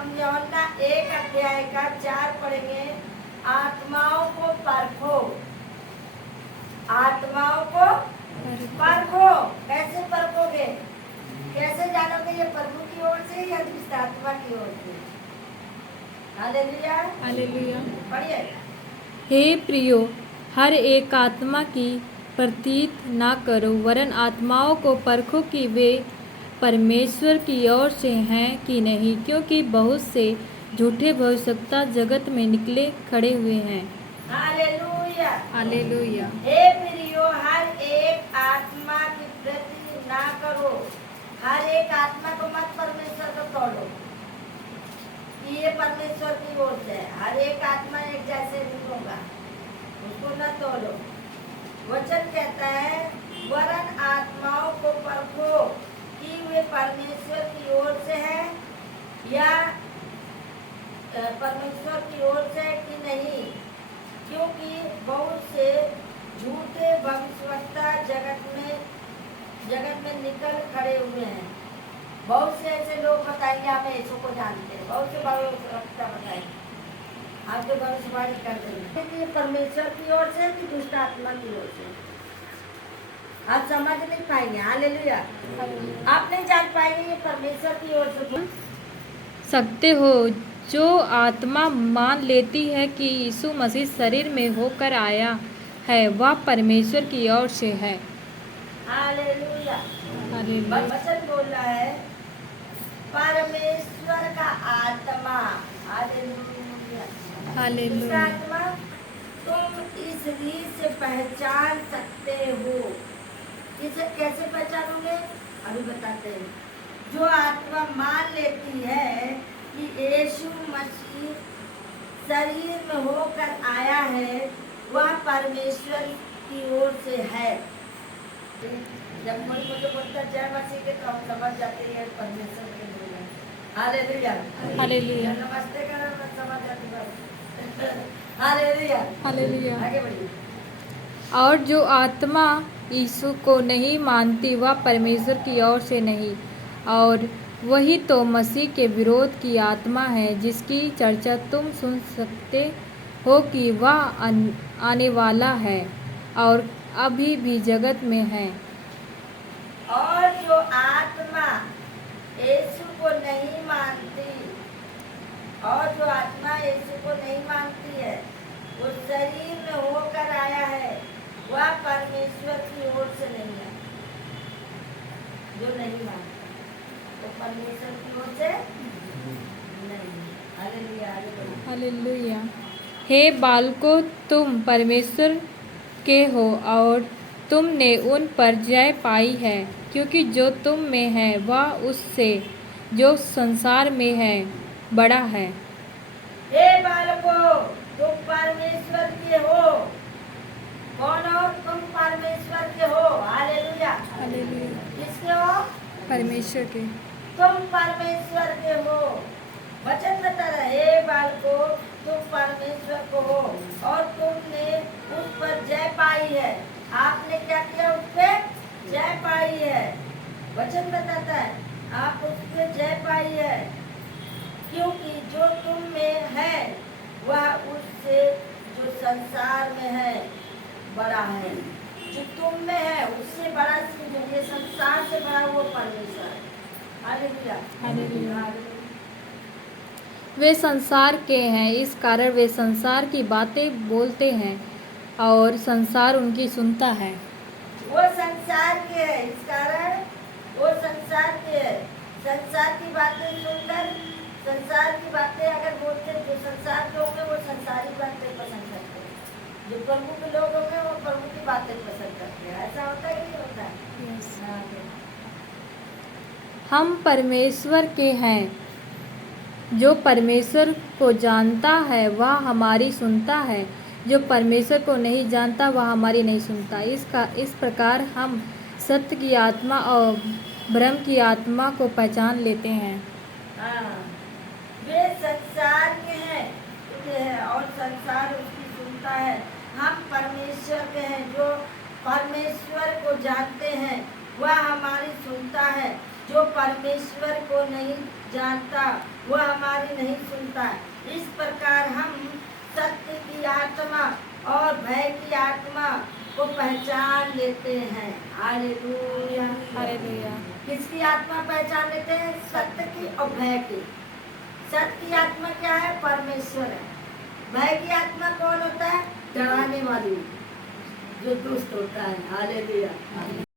हम यूहन्ना 1 अध्याय का 4 पढ़ेंगे। आत्माओं को परखो, आत्माओं को परखो। कैसे परखोगे? कैसे जानोगे? ये प्रभु की ओर से या दुष्ट आत्मा की ओर से? Hallelujah, hallelujah. पढ़िए। हे प्रियो, हर एक आत्मा की प्रतीत ना करो, वरन आत्माओं को परखो कि वे परमेश्वर की ओर से हैं कि नहीं, क्योंकि बहुत से झूठे भविष्यवक्ता जगत में निकले खड़े हुए हैं। Hallelujah, hallelujah. हे प्रियो, हर एक आत्मा की प्रति ना करो। हर एक आत्मा को मत परमेश्वर को तोड़ो कि ये परमेश्वर की ओर से है। हर एक आत्मा एक जैसे नहीं होगा, उसको न तोड़ो। वचन कहता है वरन आत्माओं को परखो कि वे परमेश्वर की ओर से है या परमेश्वर की ओर से है कि नहीं, क्योंकि बहुत से झूठे भविष्यवक्ता जगत में निकल खड़े हुए हैं। बहुत से ऐसे लोग बताएंगे हमें यीशु को जानते हैं, बहुत से भविष्यवक्ता बताएंगे आपके भविष्यवाणी कर देंगे कि परमेश्वर की ओर से कि दुष्ट आत्मा की ओर से। आप समझ नहीं पाएंगे। हालेलुया, आप नहीं जान पाएंगे ये परमेश्वर की ओर से। सकते हो जो आत्मा मान लेती है कि यीशु मसीह शरीर में होकर आया है, वह परमेश्वर की ओर से है। Hallelujah, hallelujah. वचन बोल रहा है परमेश्वर का आत्मा। Hallelujah, hallelujah. आत्मा तुम इस रीत से पहचान सकते हो। इसे कैसे पहचानोगे? अभी बताते हैं। जो आत्मा मान लेती है कि यीशु मसीह शरीर में होकर आया है, वह परमेश्वर की ओर से है। जब कोई मुझे बोलता जय मसीह के, तो हम समझ जाते हैं परमेश्वर के बोल रहे हैं। Hallelujah, hallelujah. नमस्ते का समझ जाते बस। Hallelujah, hallelujah. आगे बढ़िए। और जो आत्मा यीशु को नहीं मानती, वह परमेश्वर की ओर से नहीं, और वही तो मसीह के विरोध की आत्मा है, जिसकी चर्चा तुम सुन सकते हो कि वह आने वाला है और अभी भी जगत में है। और जो आत्मा यीशु को नहीं मानती, और जो आत्मा यीशु को नहीं मानती है, वो शरीर में होकर आया है, वह परमेश्वर की ओर से नहीं है। जो नहीं मानता वो परमेश्वर की ओर से नहीं। हालेलुया, आगे बढ़ो। हालेलुया। हे बालकों, तुम परमेश्वर के हो और तुमने उन पर जय पाई है, क्योंकि जो तुम में है वह उससे जो संसार में है बड़ा है। हे बालकों, तुम परमेश्वर के हो। कौन हो? तुम परमेश्वर के हो। Hallelujah, hallelujah. किसके हो? परमेश्वर के। तुम परमेश्वर के हो। वचन बता रहा है हे बालकों, तुम परमेश्वर को हो और तुमने उस पर जय पाई है। आपने क्या किया? उस पर जय पाई है। वचन बताता है आप उस पर जय पाई है, क्योंकि जो तुम में है वह उससे जो संसार में है बड़ा है। जो तुम में है उससे बड़ा, ये संसार से बड़ा वो परमेश्वर है। Hallelujah, hallelujah. वे संसार के हैं, इस कारण वे संसार की बातें बोलते हैं और संसार उनकी सुनता है। वो संसार के है, इस कारण वो संसार के है। संसार की बातें सुनकर, संसार की बातें अगर बोलते, जो संसार के होंगे वो संसारी बातें पसंद करते हैं। जो प्रभु के लोग होंगे वो प्रभु की बातें पसंद करते हैं। ऐसा होता है कि नहीं होता है? हम परमेश्वर के हैं। जो परमेश्वर को जानता है वह हमारी सुनता है, जो परमेश्वर को नहीं जानता वह हमारी नहीं सुनता। इस प्रकार हम सत्य की आत्मा और भ्रम की आत्मा को पहचान लेते हैं। हाँ, वे संसार के हैं और संसार उसकी सुनता है। हम परमेश्वर के हैं। जो परमेश्वर को जानते हैं वह हमारी सुनता है। जो परमेश्वर को नहीं जानता वह हमारी नहीं सुनता। इस प्रकार हम सत्य की आत्मा और भय की आत्मा को पहचान लेते हैं। हालेलुया। हालेलुया। किसकी आत्मा पहचान लेते हैं? सत्य की और भय की। सत्य की आत्मा क्या है? परमेश्वर है। भय की आत्मा कौन होता है? डराने वाली, जो दुष्ट होता है। हालेलुया।